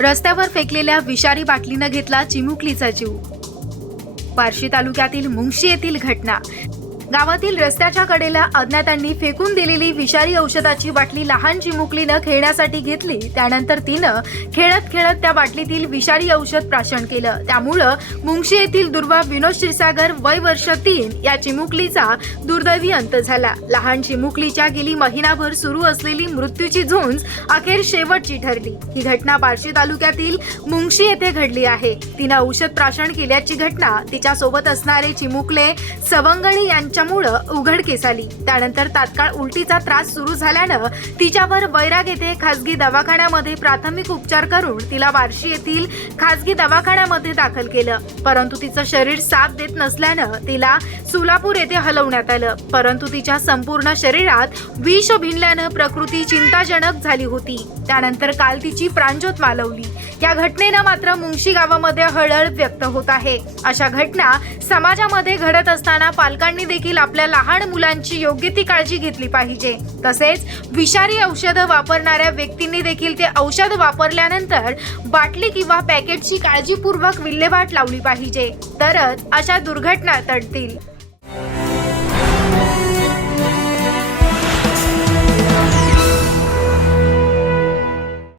रस्त्यावर फेकलेल्या विषारी बाटलीनं घेतला चिमुकलीचा जीव. बार्शी तालुक्यातील मुंगशी येथील घटना. गावातील रस्त्याच्या कडेला अज्ञातांनी फेकून दिलेली विषारी औषधाची बाटली लहान चिमुकलीनं खेळण्यासाठी घेतली. त्यानंतर तिनं खेळत खेळत त्या बाटलीतील विषारी औषध प्राशन केलं. त्यामुळं मुंगशी येथील दुर्वा विनोद क्षीरसागर वय वर्ष तीन या चिमुकलीचा दुर्दैवी अंत झाला. लहान चिमुकलीच्या गेली महिनाभर सुरू असलेली मृत्यूची झुंज अखेर शेवटची ठरली. ही घटना बार्शी तालुक्यातील मुंगशी येथे घडली आहे. तिनं औषध प्राशन केल्याची घटना तिच्या सोबत असणारे चिमुकले सवंगणी यांच्यामुळं उघडकीस आली त्यानंतर तात्काळ उलटीचा त्रास सुरू झाल्यानं तिच्यावर बैराग येथे खासगी दवाखान्यामध्ये प्राथमिक उपचार करून तिला बार्शी येथील खासगी दवाखान्यामध्ये दाखल केलं. परंतु तिचं शरीर साथ देत नसल्यानं तिला सोलापूर येथे हलवण्यात आलं. परंतु तिच्या संपूर्ण शरीरात विष भिनल्यानं प्रकृती चिंताजनक झाली होती. त्यानंतर काल तिची प्राणज्योत मालवली या घटनेनं मात्र मुंगशी गावामध्ये हळहळ व्यक्त होत आहे. अशा घटना समाजामध्ये घडत असताना पालकांनी देखील देखील आपल्या लहान मुलांची योग्य ती काळजी घेतली पाहिजे. तसेच विषारी औषधं वापरणाऱ्या व्यक्तींनी देखील ते औषध वापरल्यानंतर बाटली किंवा पॅकेटची काळजीपूर्वक विल्हेवाट लावली पाहिजे. तरच अशा दुर्घटना टळतील.